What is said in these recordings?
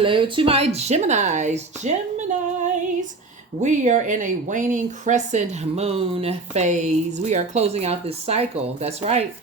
Hello to my Geminis. Geminis. We are in a waning crescent moon phase. We are closing out this cycle. That's right.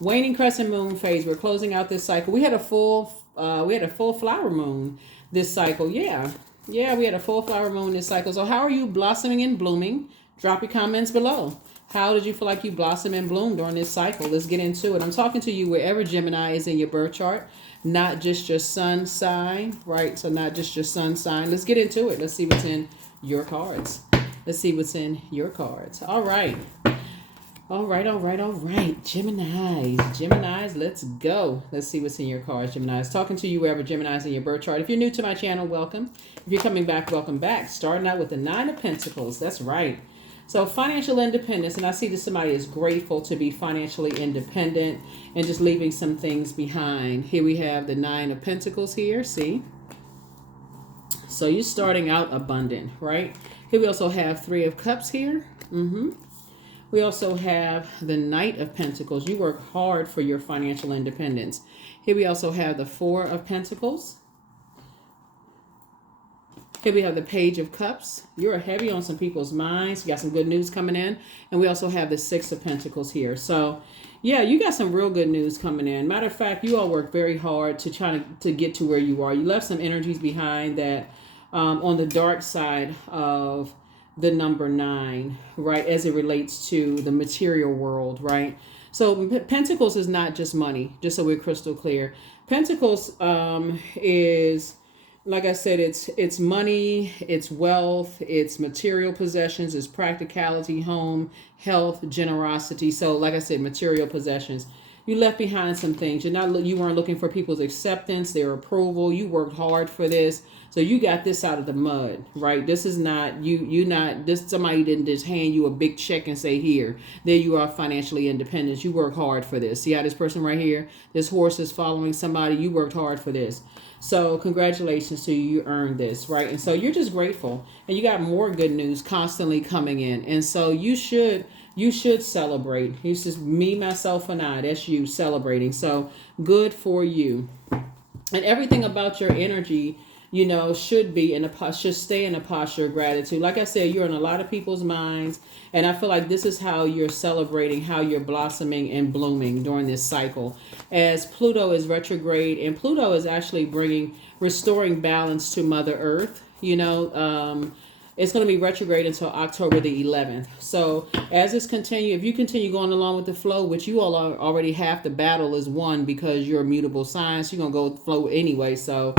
Waning crescent moon phase. We're closing out this cycle. We had a full flower moon this cycle. Yeah. Yeah, we had a full flower moon this cycle. So how are you blossoming and blooming? Drop your comments below. How did you feel like you blossom and bloom during this cycle? Let's get into it. I'm talking to you wherever Gemini is in your birth chart, not just your sun sign, right? So not just your sun sign. Let's get into it. Let's see what's in your cards. Let's see what's in your cards. All right. All right. Geminis, let's go. Let's see what's in your cards, Geminis. Talking to you wherever Gemini's in your birth chart. If you're new to my channel, welcome. If you're coming back, welcome back. Starting out with the Nine of Pentacles. That's right. So financial independence, and I see that somebody is grateful to be financially independent and just leaving some things behind. Here we have the Nine of Pentacles here, see? So you're starting out abundant, right? Here we also have Three of Cups here. We also have the Knight of Pentacles. You work hard for your financial independence. Here we also have the Four of Pentacles. Here we have the Page of Cups. You're heavy on some people's minds. You got some good news coming in. And we also have the Six of Pentacles here. So, yeah, you got some real good news coming in. Matter of fact, you all work very hard to try to get to where you are. You left some energies behind that on the dark side of the number 9, right, as it relates to the material world, right? So Pentacles is not just money, just so we're crystal clear. Pentacles is... like I said, it's money, it's wealth, it's material possessions, it's practicality, home, health, generosity. So like I said, material possessions. You left behind some things. You weren't looking for people's acceptance, their approval. You worked hard for this. So you got this out of the mud, right? This is not somebody didn't just hand you a big check and say, here, there you are, financially independent. You work hard for this. See how this person right here, this horse is following somebody. You worked hard for this. So congratulations to you. You earned this, right? And so you're just grateful, and you got more good news constantly coming in. And so you should celebrate. It's just me, myself, and I. That's you celebrating. So good for you. And everything about your energy, should stay in a posture of gratitude. Like I said, you're in a lot of people's minds, and I feel like this is how you're celebrating, how you're blossoming and blooming during this cycle. As Pluto is retrograde, and Pluto is actually restoring balance to Mother Earth. It's going to be retrograde until October the 11th. So as if you continue going along with the flow, which you all are already half the battle is won because you're a mutable sign, so you're going to go with the flow anyway. So,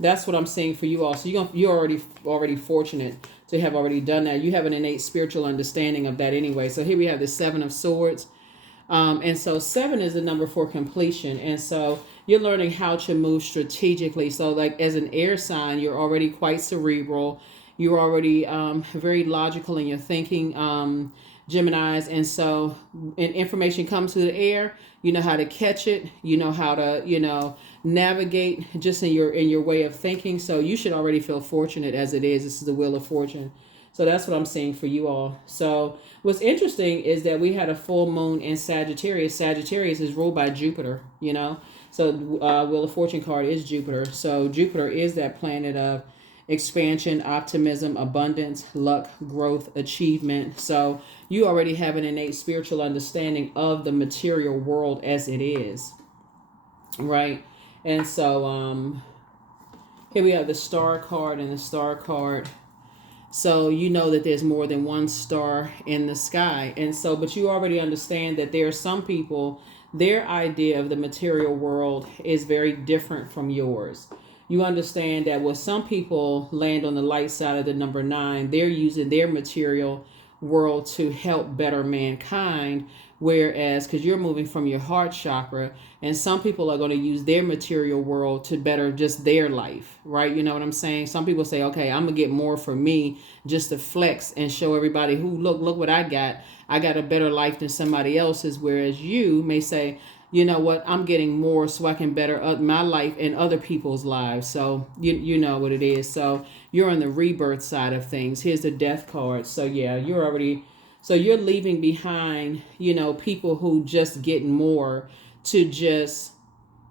that's what I'm saying for you all. So you're already fortunate to have already done that. You have an innate spiritual understanding of that anyway. So here we have the Seven of Swords. And so 7 is the number for completion. And so you're learning how to move strategically. So like as an air sign, you're already quite cerebral. You're already very logical in your thinking, Geminis. And so when information comes to the air, you know how to catch it. You know how to, navigate just in your way of thinking. So you should already feel fortunate as it is. This is the Wheel of Fortune. So that's what I'm saying for you all. So what's interesting is that we had a full moon in Sagittarius. Sagittarius is ruled by Jupiter, So Wheel of Fortune card is Jupiter. So Jupiter is that planet of expansion, optimism, abundance, luck, growth, achievement. So you already have an innate spiritual understanding of the material world as it is, right? And so here we have the Star card and the Star card. So you know that there's more than one star in the sky. And so, but you already understand that there are some people, their idea of the material world is very different from yours. You understand that with some people land on the light side of the number 9, they're using their material world to help better mankind. Whereas, because you're moving from your heart chakra, and some people are going to use their material world to better just their life, right? You know what I'm saying? Some people say, okay, I'm going to get more for me just to flex and show everybody look what I got. I got a better life than somebody else's. Whereas you may say, you know what, I'm getting more so I can better my life and other people's lives. So you know what it is. So you're on the rebirth side of things. Here's the Death card. So yeah, you're leaving behind, people who just get more to just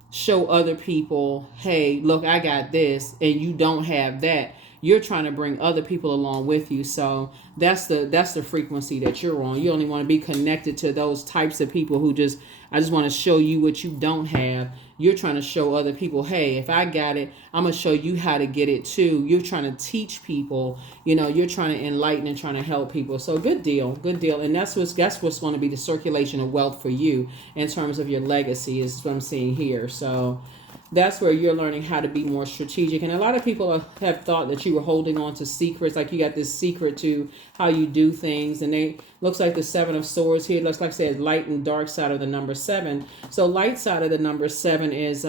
show other people, hey, look, I got this and you don't have that. You're trying to bring other people along with you. So that's the frequency that you're on. You only want to be connected to those types of people who just, I just want to show you what you don't have. You're trying to show other people, hey, if I got it, I'm going to show you how to get it too. You're trying to teach people, you're trying to enlighten and trying to help people. So good deal, good deal. And that's what's going to be the circulation of wealth for you in terms of your legacy is what I'm seeing here. So that's where you're learning how to be more strategic. And a lot of people have thought that you were holding on to secrets, like you got this secret to how you do things. And they looks like the Seven of Swords here. It looks like I said light and dark side of the number 7. So light side of the number 7 is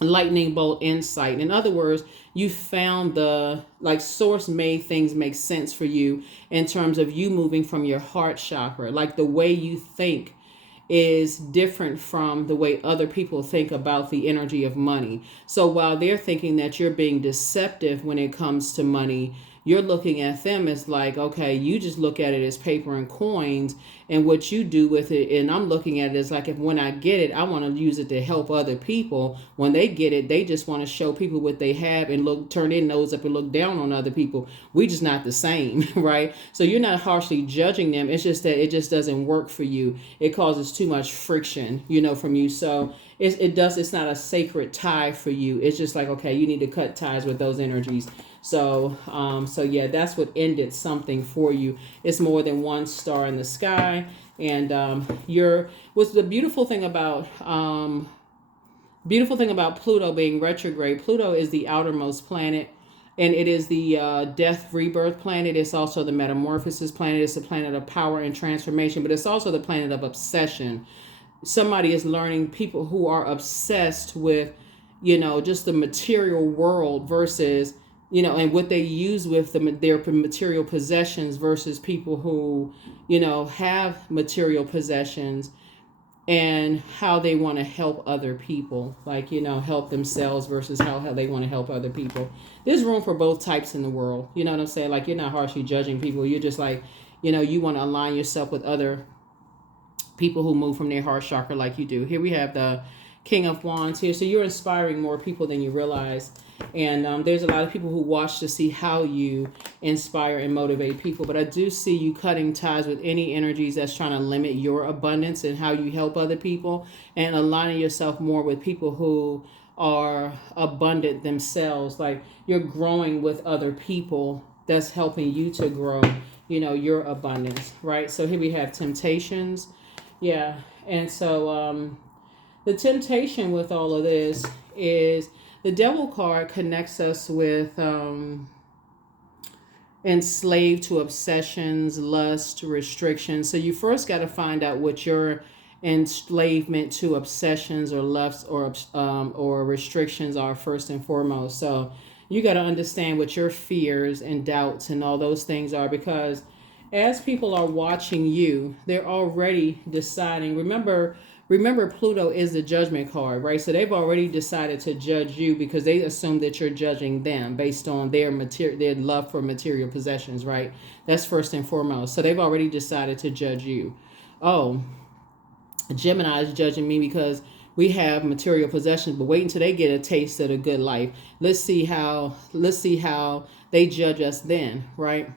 lightning bolt insight. In other words, you found the source made things make sense for you in terms of you moving from your heart chakra, like the way you think is different from the way other people think about the energy of money. So while they're thinking that you're being deceptive when it comes to money, you're looking at them as like, okay, you just look at it as paper and coins and what you do with it. And I'm looking at it as like, if when I get it, I want to use it to help other people. When they get it, they just want to show people what they have and turn their nose up and look down on other people. We just not the same, right? So you're not harshly judging them. It's just that it just doesn't work for you. It causes too much friction, from you. So it's not a sacred tie for you. It's just like, okay, you need to cut ties with those energies. So yeah, that's what ended something for you. It's more than one star in the sky. And what's the beautiful thing about Pluto being retrograde. Pluto is the outermost planet, and it is the death rebirth planet. It's also the metamorphosis planet. It's the planet of power and transformation, but it's also the planet of obsession. Somebody is learning, people who are obsessed with, just the material world versus, and what they use with their material possessions versus people who, have material possessions and how they want to help other people, like, help themselves versus how they want to help other people. There's room for both types in the world. You know what I'm saying? Like, you're not harshly judging people. You're just like, you want to align yourself with other people who move from their heart chakra like you do. Here we have the King of Wands here. So you're inspiring more people than you realize. And there's a lot of people who watch to see how you inspire and motivate people. But I do see you cutting ties with any energies that's trying to limit your abundance and how you help other people, and aligning yourself more with people who are abundant themselves. Like, you're growing with other people that's helping you to grow, your abundance, right? So here we have temptations. Yeah. And so the temptation with all of this is the Devil card connects us with enslaved to obsessions, lust, restrictions. So you first got to find out what your enslavement to obsessions or lusts or restrictions are first and foremost. So you got to understand what your fears and doubts and all those things are, because as people are watching you, they're already deciding. Remember, Pluto is the judgment card, right? So they've already decided to judge you because they assume that you're judging them based on their love for material possessions, right? That's first and foremost. So they've already decided to judge you. Oh, Gemini is judging me because we have material possessions, but wait until they get a taste of the good life. Let's see how they judge us then, right?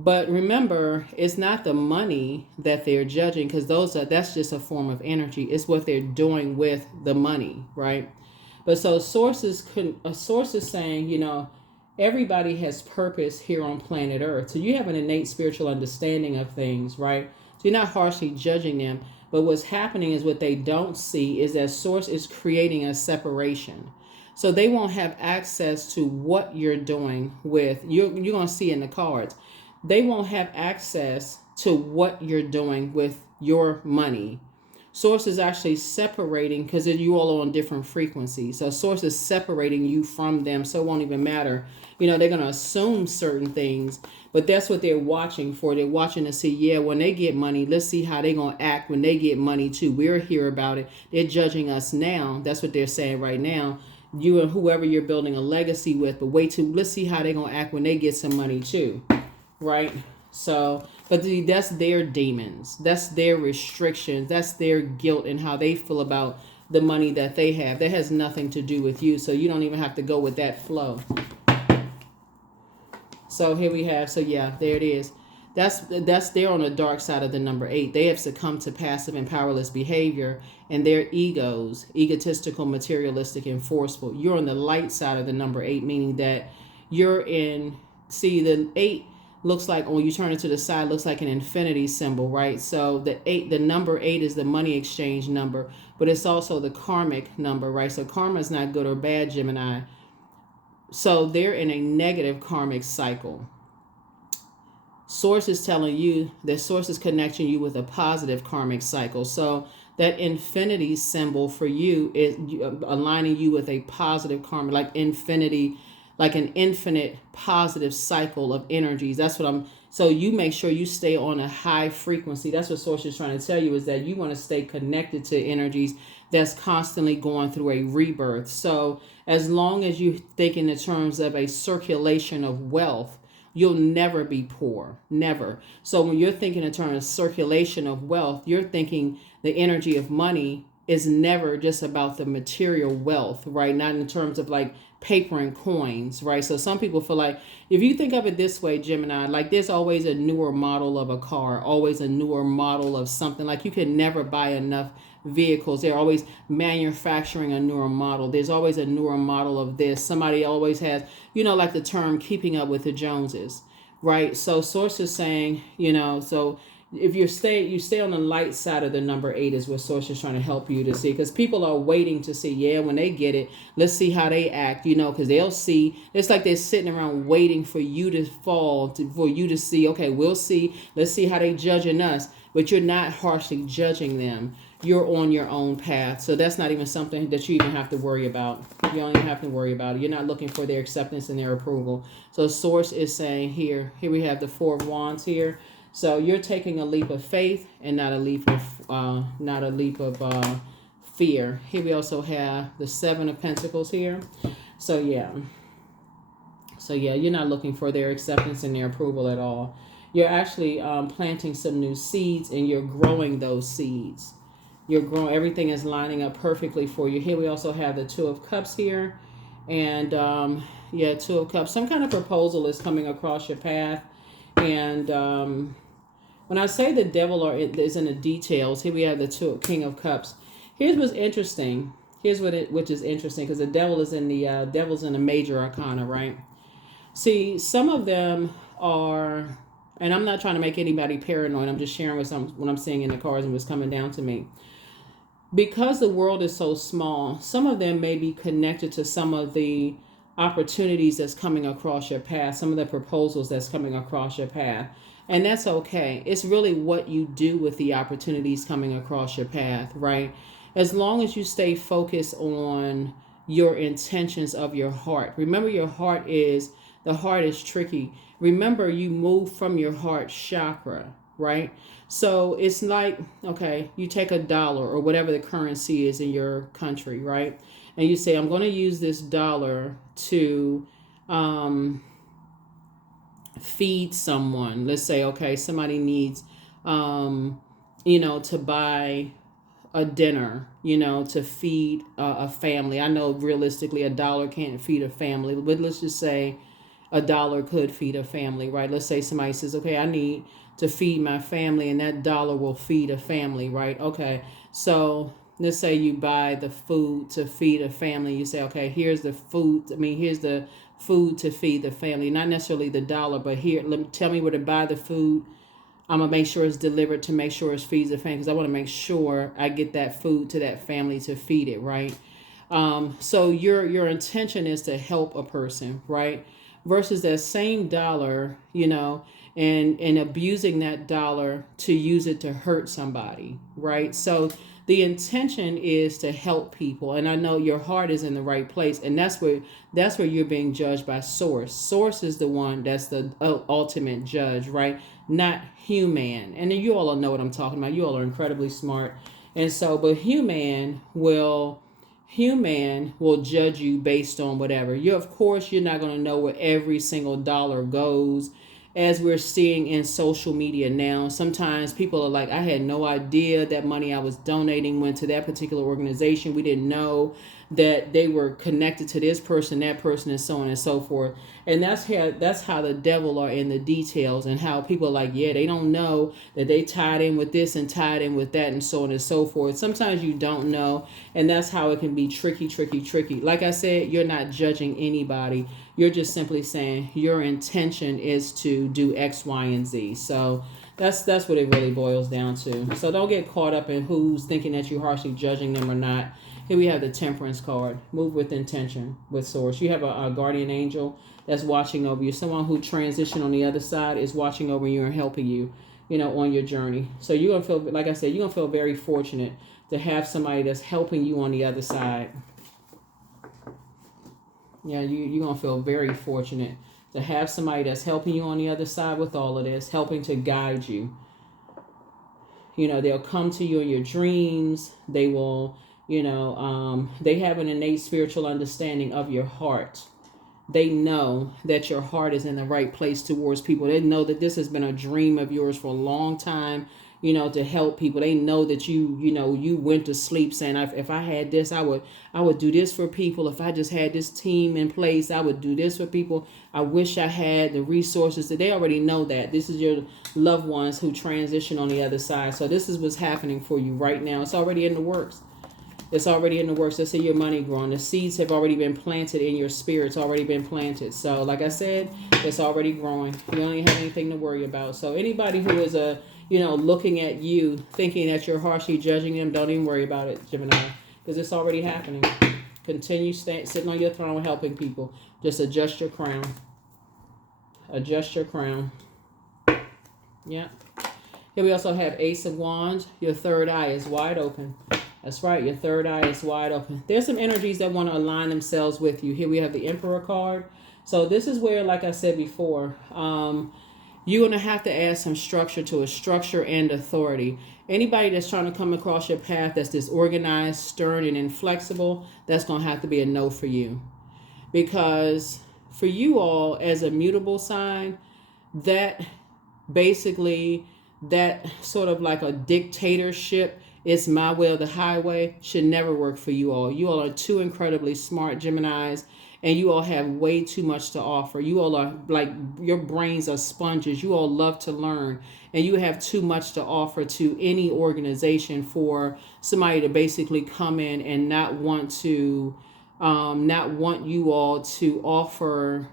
But remember, it's not the money that they're judging, because that's just a form of energy. It's what they're doing with the money, right? But so a source is saying, everybody has purpose here on planet Earth. So you have an innate spiritual understanding of things, right? So you're not harshly judging them. But what's happening is what they don't see is that source is creating a separation. So they won't have access to what you're doing with, you're going to see in the cards. They won't have access to what you're doing with your money. Source is actually separating, because you all are on different frequencies. So source is separating you from them, so it won't even matter. They're going to assume certain things, but that's what they're watching for. They're watching to see, yeah, when they get money, let's see how they're going to act when they get money too. We're here about it. They're judging us now. That's what they're saying right now. You and whoever you're building a legacy with, but let's see how they're going to act when they get some money too. Right? So, but that's their demons. That's their restrictions. That's their guilt and how they feel about the money that they have. That has nothing to do with you. So you don't even have to go with that flow. So here we have, so yeah, there it is. That's they're on the dark side of the number 8. They have succumbed to passive and powerless behavior and their egos, egotistical, materialistic, and forceful. You're on the light side of the number 8, meaning that you're in, see, the 8 looks like, when you turn it to the side, looks like an infinity symbol, right? So the number 8 is the money exchange number, but it's also the karmic number, right? So karma is not good or bad, Gemini. So they're in a negative karmic cycle. Source is telling you that Source is connecting you with a positive karmic cycle. So that infinity symbol for you is aligning you with a positive karma, like infinity, like an infinite positive cycle of energies. That's what so you make sure you stay on a high frequency. That's what Source is trying to tell you, is that you want to stay connected to energies that's constantly going through a rebirth. So as long as you think in the terms of a circulation of wealth, you'll never be poor, never. So when you're thinking in terms of circulation of wealth, you're thinking the energy of money is never just about the material wealth, right? Not in terms of like paper and coins, right? So some people feel like, if you think of it this way, Gemini, like there's always a newer model of a car, always a newer model of something. Like you can never buy enough vehicles. They're always manufacturing a newer model. There's always a newer model of this. Somebody always has, like the term keeping up with the Joneses, right? So Source is saying, so if you stay on the light side of the number 8 is what Source is trying to help you to see, because people are waiting to see, when they get it, let's see how they act, because they'll see. It's like they're sitting around waiting for you to fall, for you to see, okay, we'll see, let's see how they judging us. But you're not harshly judging them. You're on your own path. So that's not even something that you even have to worry about. You don't even have to worry about it. You're not looking for their acceptance and their approval. So Source is saying here we have the 4 of Wands here. So you're taking a leap of faith and not a leap of fear. Here we also have the 7 of Pentacles here. So yeah, you're not looking for their acceptance and their approval at all. You're actually planting some new seeds, and you're growing those seeds. You're growing. Everything is lining up perfectly for you. Here we also have the 2 of Cups here, and 2 of Cups. Some kind of proposal is coming across your path, and when I say the devil is in the details, here we have the King of Cups. Here's what's interesting. Which is interesting, because the devil is in the major arcana, right? See, some of them are, and I'm not trying to make anybody paranoid. I'm just sharing what I'm seeing in the cards and what's coming down to me. Because the world is so small, some of them may be connected to some of the opportunities that's coming across your path, some of the proposals that's coming across your path. And that's okay. It's really what you do with the opportunities coming across your path, right? As long as you stay focused on your intentions of your heart. Remember, the heart is tricky. Remember, you move from your heart chakra, right? So it's like, okay, you take $1 or whatever the currency is in your country, right? And you say, I'm going to use this dollar to feed someone. Let's say, okay, somebody needs, to buy a dinner, to feed a family. I know realistically $1 can't feed a family, but let's just say $1 could feed a family, right? Let's say somebody says, okay, I need to feed my family, and that dollar will feed a family, right? Okay, so let's say you buy the food to feed a family. You say, okay, here's the food. Here's the food to feed the family. Not necessarily the dollar, but here, tell me where to buy the food. I'm going to make sure it's delivered to make sure it feeds the family, because I want to make sure I get that food to that family to feed it, right? So your intention is to help a person, right? Versus that same dollar, and abusing that dollar to use it to hurt somebody, right? So the intention is to help people, and I know your heart is in the right place, and that's where you're being judged by Source. Source is the one that's the ultimate judge, right? Not human. And then you all know what I'm talking about. You all are incredibly smart, and so, but human will judge you based on whatever. Of course, you're not going to know where every single dollar goes. as we're seeing in social media now. Sometimes people are like, I had no idea that money I was donating went to that particular organization. We didn't know that they were connected to this person, that person, and so on and so forth. And that's how the devil are in the details, and how people are like, yeah, they don't know that they tied in with this and tied in with that and so on and so forth. Sometimes you don't know, and that's how it can be tricky. Like I said, you're not judging anybody. You're just simply saying your intention is to do X, Y, and Z. So that's what it really boils down to. So don't get caught up in who's thinking that you're harshly judging them or not. Here we have the Temperance card. Move with intention, with Source. You have a guardian angel that's watching over you. Someone who transitioned on the other side is watching over you and helping you, on your journey. So you're going to feel, like I said, you're going to feel very fortunate to have somebody that's helping you on the other side. Yeah, you're going to feel very fortunate to have somebody that's helping you on the other side with all of this, helping to guide you. They'll come to you in your dreams. They will, they have an innate spiritual understanding of your heart. They know that your heart is in the right place towards people. They know that this has been a dream of yours for a long time, to help people. They know that you went to sleep saying, if I had this, I would do this for people. If I just had this team in place, I would do this for people. I wish I had the resources. That they already know that. This is your loved ones who transition on the other side. So this is what's happening for you right now. It's already in the works. It's already in the works. Let's see your money growing. The seeds have already been planted in your spirit. It's already been planted. So like I said, it's already growing. You don't even have anything to worry about. So anybody who is looking at you thinking that you're harshly judging them, don't even worry about it, Gemini, because it's already happening. Continue sitting on your throne helping people. Just adjust your crown. Adjust your crown. Yeah. Here we also have Ace of Wands. Your third eye is wide open. That's right. Your third eye is wide open. There's some energies that want to align themselves with you. Here we have the Emperor card. So this is where, like I said before, you're going to have to add some structure to it, structure and authority. Anybody that's trying to come across your path that's disorganized, stern, and inflexible, that's going to have to be a no for you. Because for you all, as a mutable sign, that basically, that sort of like a dictatorship, it's my way or the highway, should never work for you all. You all are too incredibly smart Geminis, and you all have way too much to offer. You all are like, your brains are sponges. You all love to learn, and you have too much to offer to any organization for somebody to basically come in and not want you all to offer,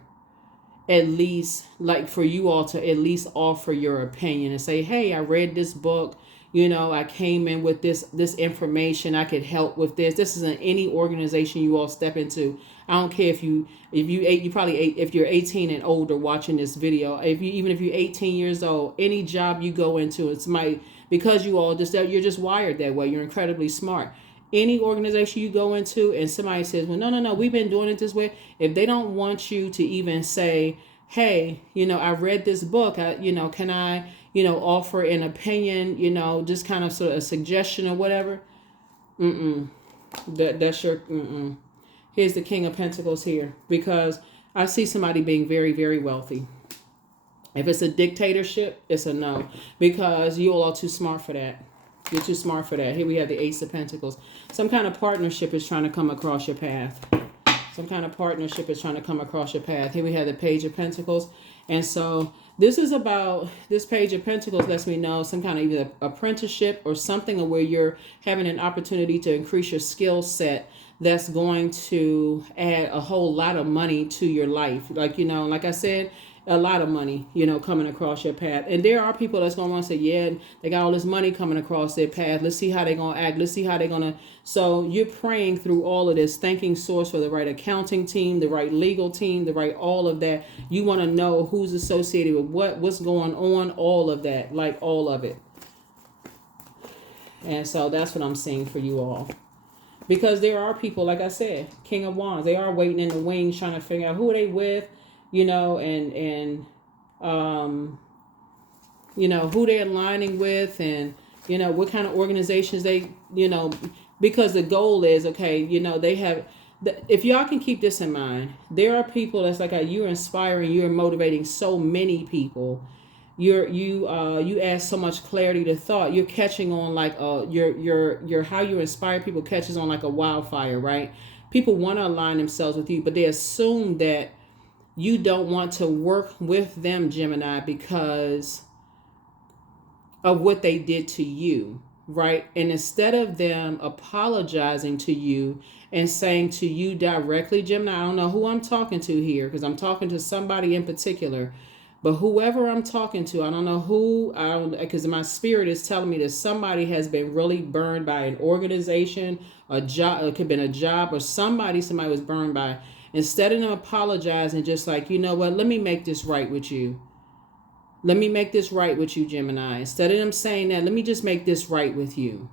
at least, like, for you all to at least offer your opinion and say, hey, I read this book. I came in with this information. I could help with this. This isn't any organization you all step into. I don't care if you're 18 and older watching this video. Even if you're 18 years old, any job you go into, it's because you all you're just wired that way. You're incredibly smart. Any organization you go into and somebody says, well, no, we've been doing it this way. If they don't want you to even say, hey, I read this book, can I, offer an opinion, just kind of sort of a suggestion or whatever. That's your, Here's the King of Pentacles here, because I see somebody being very, very wealthy. If it's a dictatorship, it's a no, because you all are too smart for that. You're too smart for that. Here we have the Ace of Pentacles. Some kind of partnership is trying to come across your path. Some kind of partnership is trying to come across your path. Here we have the Page of Pentacles. And so this Page of Pentacles lets me know some kind of either apprenticeship or something where you're having an opportunity to increase your skill set that's going to add a whole lot of money to your life. Like, like I said, a lot of money, coming across your path. And there are people that's going to want to say, yeah, they got all this money coming across their path. Let's see how they're going to act. Let's see how they're going to. So you're praying through all of this, thanking Source for the right accounting team, the right legal team, the right all of that. You want to know who's associated with what's going on, all of that, like all of it. And so that's what I'm seeing for you all. Because there are people, like I said, King of Wands, they are waiting in the wings trying to figure out who are they with, and who they're aligning with, and, what kind of organizations they, because the goal is, okay, If y'all can keep this in mind, there are people that's like you're inspiring, you're motivating so many people. You add so much clarity to thought. You're catching on like your how you inspire people catches on like a wildfire, right? People want to align themselves with you, but they assume that you don't want to work with them, Gemini, because of what they did to you, right? And instead of them apologizing to you and saying to you directly, Gemini, I don't know who I'm talking to here because I'm talking to somebody in particular, but whoever I'm talking to, I don't know who, I don't, because my spirit is telling me that somebody has been really burned by an organization, a job, it could have been a job, or somebody was burned by. Instead of them apologizing, just like, you know what, let me make this right with you. Let me make this right with you, Gemini. Instead of them saying that, let me just make this right with you.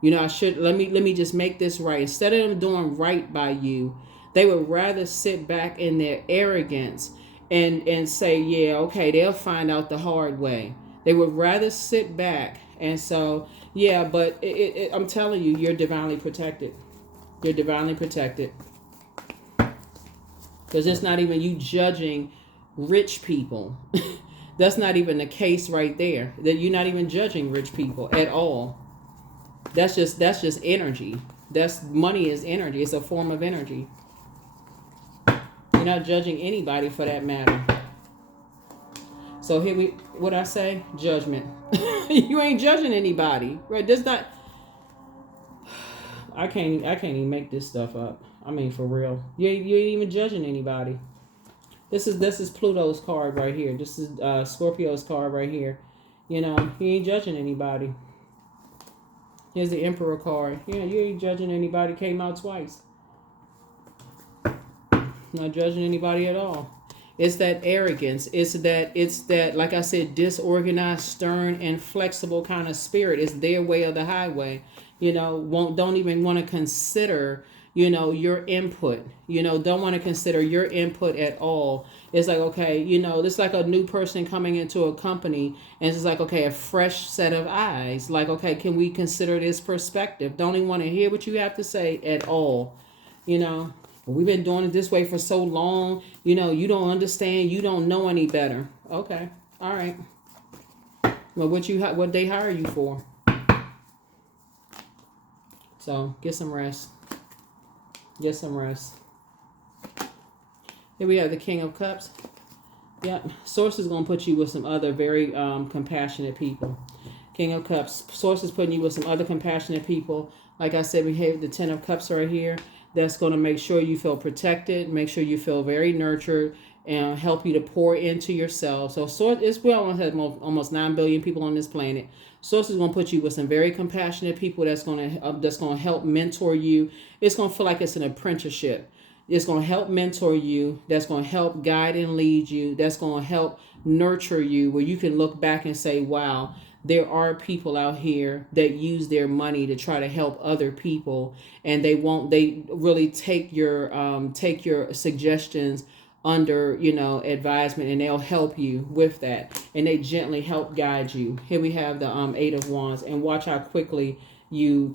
You know, let me just make this right. Instead of them doing right by you, they would rather sit back in their arrogance and say, yeah, okay, they'll find out the hard way. They would rather sit back. And so, yeah, but I'm telling you, you're divinely protected. You're divinely protected. Because it's not even you judging rich people. That's not even the case right there. That you're not even judging rich people at all. That's just energy. Money is energy. It's a form of energy. You're not judging anybody for that matter. So here what I say? Judgment. You ain't judging anybody, right? That's not. I can't even make this stuff up. I mean, for real. You ain't even judging anybody. This is Pluto's card right here. This is Scorpio's card right here. You know, you ain't judging anybody. Here's the Emperor card. Yeah, you ain't judging anybody. Came out twice. Not judging anybody at all. It's that arrogance. It's that, like I said, disorganized, stern, and flexible kind of spirit. It's their way or the highway. You know, don't even want to consider, you know, your input. You know, don't want to consider your input at all. It's like, okay, you know, it's like a new person coming into a company, and it's like, okay, a fresh set of eyes. Like, okay, can we consider this perspective? Don't even want to hear what you have to say at all. You know, we've been doing it this way for so long. You know, you don't understand. You don't know any better. Okay, all right. Well, what they hire you for? So get some rest. Get some rest. Here we have the King of Cups. Yep. Source is going to put you with some other very compassionate people. King of Cups. Source is putting you with some other compassionate people. Like I said, we have the Ten of Cups right here. That's going to make sure you feel protected. Make sure you feel very nurtured. And help you to pour into yourself. So Source, we almost 9 billion people on this planet. Source is going to put you with some very compassionate people that's going to help mentor you. It's going to feel like it's an apprenticeship. It's going to help mentor you. That's going to help guide and lead you. That's going to help nurture you, where you can look back and say, wow, there are people out here that use their money to try to help other people, and they really take your suggestions under, you know, advisement, and they'll help you with that, and they gently help guide you. Here we have the Eight of Wands, and watch how quickly you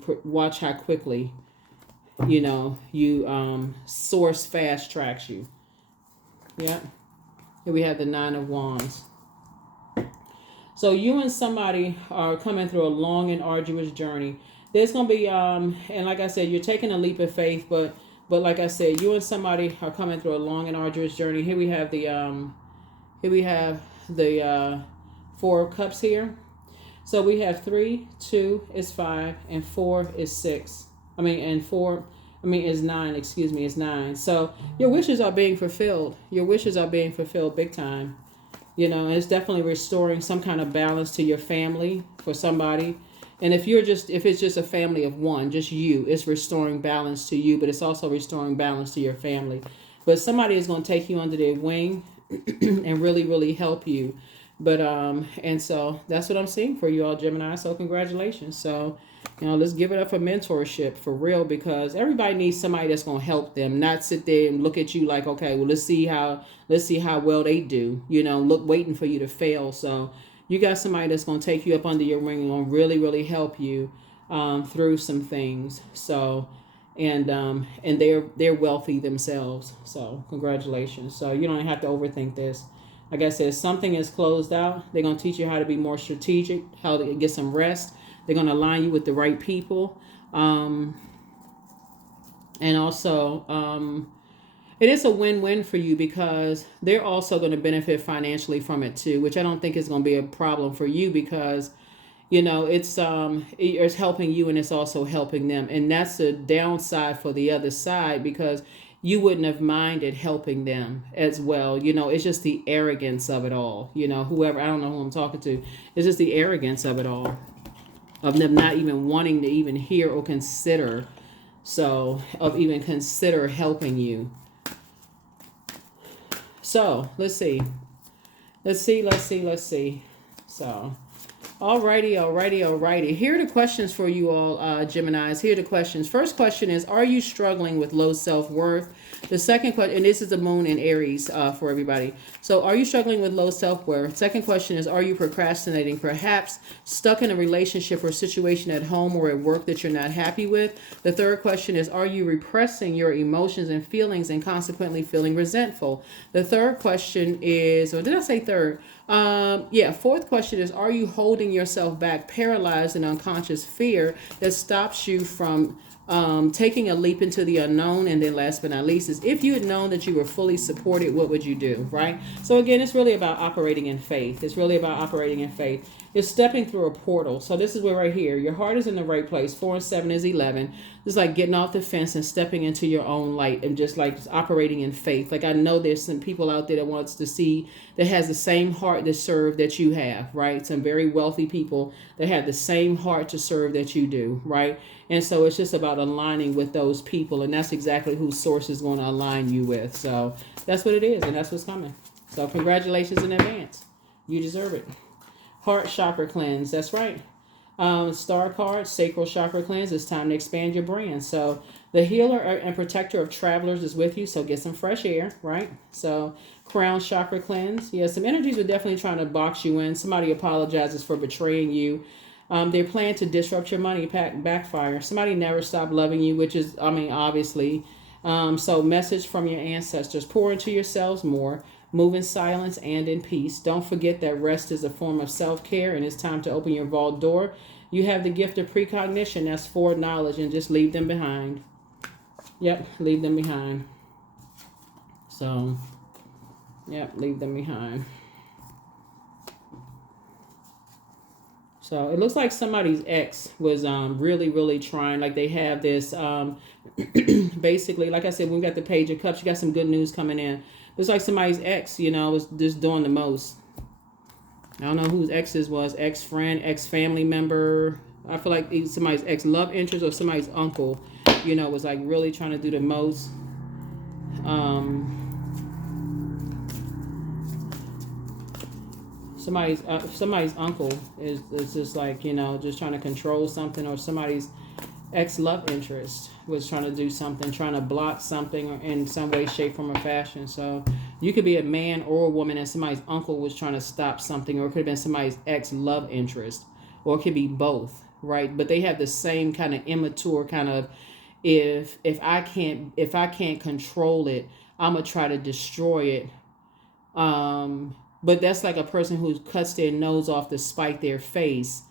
know, Source fast tracks you. Yeah. Here we have the Nine of Wands. So you and somebody are coming through a long and arduous journey. There's going to be, and like I said, you're taking a leap of faith, but like I said, you and somebody are coming through a long and arduous journey. Here we have the Four of Cups here. So we have 3, 2 is 5, and 4 is 6. Is 9, excuse me, is 9. So your wishes are being fulfilled. Your wishes are being fulfilled big time. You know, and it's definitely restoring some kind of balance to your family for somebody. And if it's just a family of one, just you, it's restoring balance to you, but it's also restoring balance to your family. But somebody is going to take you under their wing and really, really help you. But, and so that's what I'm seeing for you all, Gemini. So congratulations. So, you know, let's give it up for mentorship for real, because everybody needs somebody that's going to help them, not sit there and look at you like, okay, well, let's see how well they do, you know, waiting for you to fail. So you got somebody that's going to take you up under your wing and going to really, really help you through some things. So, and they're wealthy themselves. So congratulations. So you don't have to overthink this. Like I said, something is closed out. They're gonna teach you how to be more strategic, how to get some rest. They're gonna align you with the right people, and also it is a win-win for you because they're also going to benefit financially from it too, which I don't think is going to be a problem for you because it's helping you and it's also helping them, and that's the downside for the other side because you wouldn't have minded helping them as well. It's just the arrogance of it all. Whoever, I don't know who I'm talking to, it's just the arrogance of it all, of them not even wanting to even hear or consider, of even consider helping you. So let's see. So, alrighty. Here are the questions for you all, Geminis. Here are the questions. First question is, are you struggling with low self-worth? The second question, and this is the moon in Aries for everybody. So are you struggling with low self-worth? Second question is, are you procrastinating? Perhaps stuck in a relationship or situation at home or at work that you're not happy with? The third question is, are you repressing your emotions and feelings and consequently feeling resentful? The third question is, or did I say third? Fourth question is, are you holding yourself back, paralyzed in unconscious fear that stops you from taking a leap into the unknown? And then last but not least is, if you had known that you were fully supported, what would you do? Right? So again, it's really about operating in faith. It's stepping through a portal. So this is where right here, your heart is in the right place. 4 and 7 is 11. It's like getting off the fence and stepping into your own light and just operating in faith. Like I know there's some people out there that wants to see, that has the same heart to serve that you have, right? Some very wealthy people that have the same heart to serve that you do, right? And so it's just about aligning with those people. And that's exactly who source is going to align you with. So that's what it is. And that's what's coming. So congratulations in advance. You deserve it. Heart chakra cleanse. That's right. Star card, sacral chakra cleanse. It's time to expand your brand. So the healer and protector of travelers is with you. So get some fresh air, right? So crown chakra cleanse. Yeah, some energies are definitely trying to box you in. Somebody apologizes for betraying you. They're planning to disrupt your money backfire. Somebody never stopped loving you, which is, obviously. So message from your ancestors. Pour into yourselves more. Move in silence and in peace. Don't forget that rest is a form of self-care, and it's time to open your vault door. You have the gift of precognition. That's foreknowledge, and just leave them behind. Yep, leave them behind. So, yep, leave them behind. So it looks like somebody's ex was really trying. Like they have this, basically, like I said, when we got the Page of Cups, you got some good news coming in. It's like somebody's ex, was just doing the most. I don't know whose exes was, ex-friend, ex-family member. I feel like somebody's ex-love interest or somebody's uncle, was like really trying to do the most. Somebody's uncle is just like, just trying to control something, or somebody's ex-love interest was trying to do something, trying to block something or in some way, shape, form, or fashion. So you could be a man or a woman and somebody's uncle was trying to stop something, or it could have been somebody's ex-love interest, or it could be both, right? But they have the same kind of immature kind of, if I can't control it, I'm gonna try to destroy it. But that's like a person who cuts their nose off to spite their face.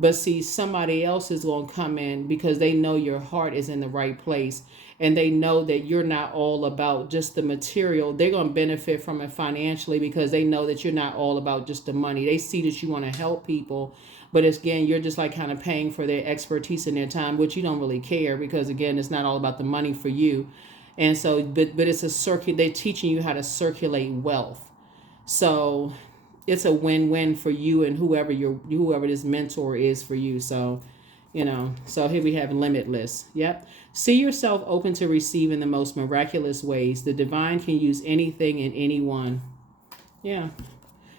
But see, somebody else is going to come in because they know your heart is in the right place. And they know that you're not all about just the material. They're going to benefit from it financially because they know that you're not all about just the money. They see that you want to help people. But again, you're just like kind of paying for their expertise and their time, which you don't really care because, again, it's not all about the money for you. And so, but it's a circuit. They're teaching you how to circulate wealth. So it's a win-win for you and whoever this mentor is for you. So, so here we have limitless. Yep. See yourself open to receive in the most miraculous ways. The divine can use anything and anyone. Yeah.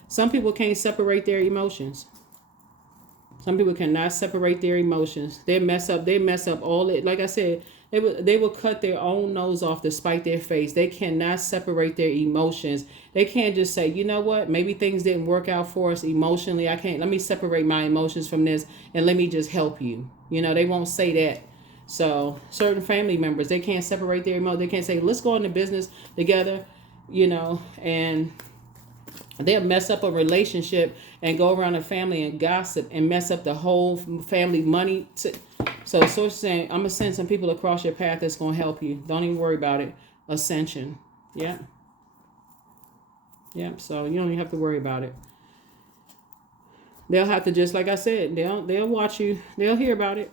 Some people can't separate their emotions. Some people cannot separate their emotions. They mess up all it. Like I said, they will cut their own nose off to spite their face. They cannot separate their emotions. They can't just say, you know what, maybe things didn't work out for us emotionally. Let me separate my emotions from this and let me just help you. They won't say that. So certain family members, they can't separate their emotions. They can't say, let's go into business together, and they'll mess up a relationship and go around a family and gossip and mess up the whole family money. So Source is saying, I'm going to send some people across your path that's going to help you. Don't even worry about it. Ascension. Yeah. Yeah. So you don't even have to worry about it. They'll have to, just like I said, they'll watch you. They'll hear about it.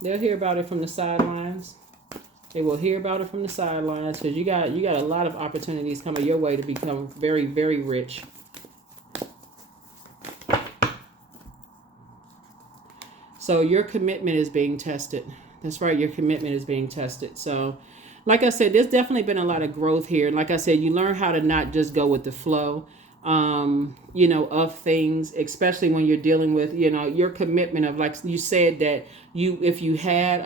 They'll hear about it from the sidelines. They will hear about it from the sidelines, because you got a lot of opportunities coming your way to become very, very rich. So your commitment is being tested. That's right, your commitment is being tested. So, like I said, there's definitely been a lot of growth here. And like I said, you learn how to not just go with the flow, of things, especially when you're dealing with, your commitment of, like you said, that if you had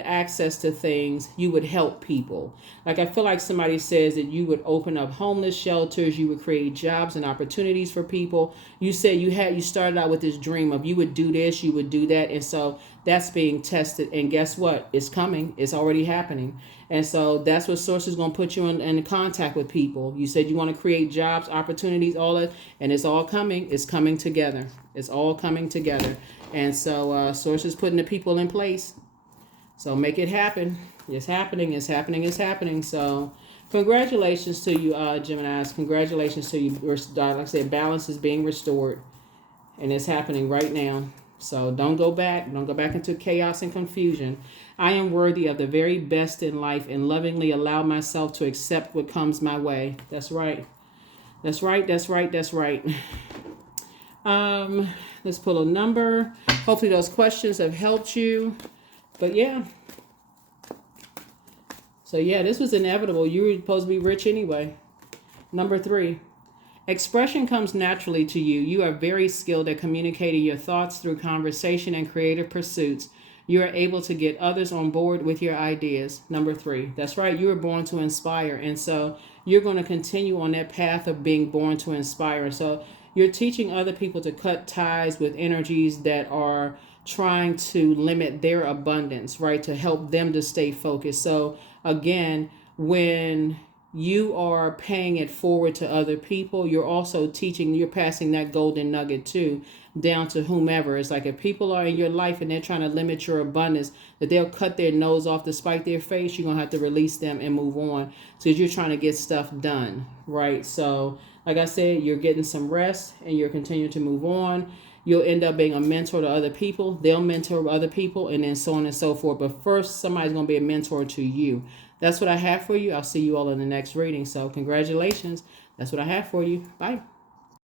access to things, you would help people. Like, I feel like somebody says that you would open up homeless shelters, you would create jobs and opportunities for people. You said you started out with this dream of you would do this, you would do that. And so that's being tested. And guess what? It's coming. It's already happening. And so that's what Source is going to put you in contact with people. You said you want to create jobs, opportunities, all that, and it's all coming. It's coming together. It's all coming together. And so Source is putting the people in place. So make it happen. It's happening. It's happening. It's happening. So congratulations to you, Geminis. Congratulations to you. Like I said, balance is being restored. And it's happening right now. So don't go back. Don't go back into chaos and confusion. I am worthy of the very best in life and lovingly allow myself to accept what comes my way. That's right. That's right. That's right. That's right. Let's pull a number. Hopefully those questions have helped you. But yeah. So yeah, this was inevitable. You were supposed to be rich anyway. Number 3. Expression comes naturally to you. You are very skilled at communicating your thoughts through conversation and creative pursuits. You are able to get others on board with your ideas. Number 3. That's right. You were born to inspire. And so you're going to continue on that path of being born to inspire. So you're teaching other people to cut ties with energies that are trying to limit their abundance, right? To help them to stay focused. So again, when you are paying it forward to other people, you're also you're passing that golden nugget too down to whomever. It's like, if people are in your life and they're trying to limit your abundance, that they'll cut their nose off to spite their face, you're going to have to release them and move on, because you're trying to get stuff done, right? So like I said, you're getting some rest and you're continuing to move on. You'll end up being a mentor to other people. They'll mentor other people, and then so on and so forth. But first, somebody's going to be a mentor to you. That's what I have for you. I'll see you all in the next reading. So congratulations. That's what I have for you. Bye.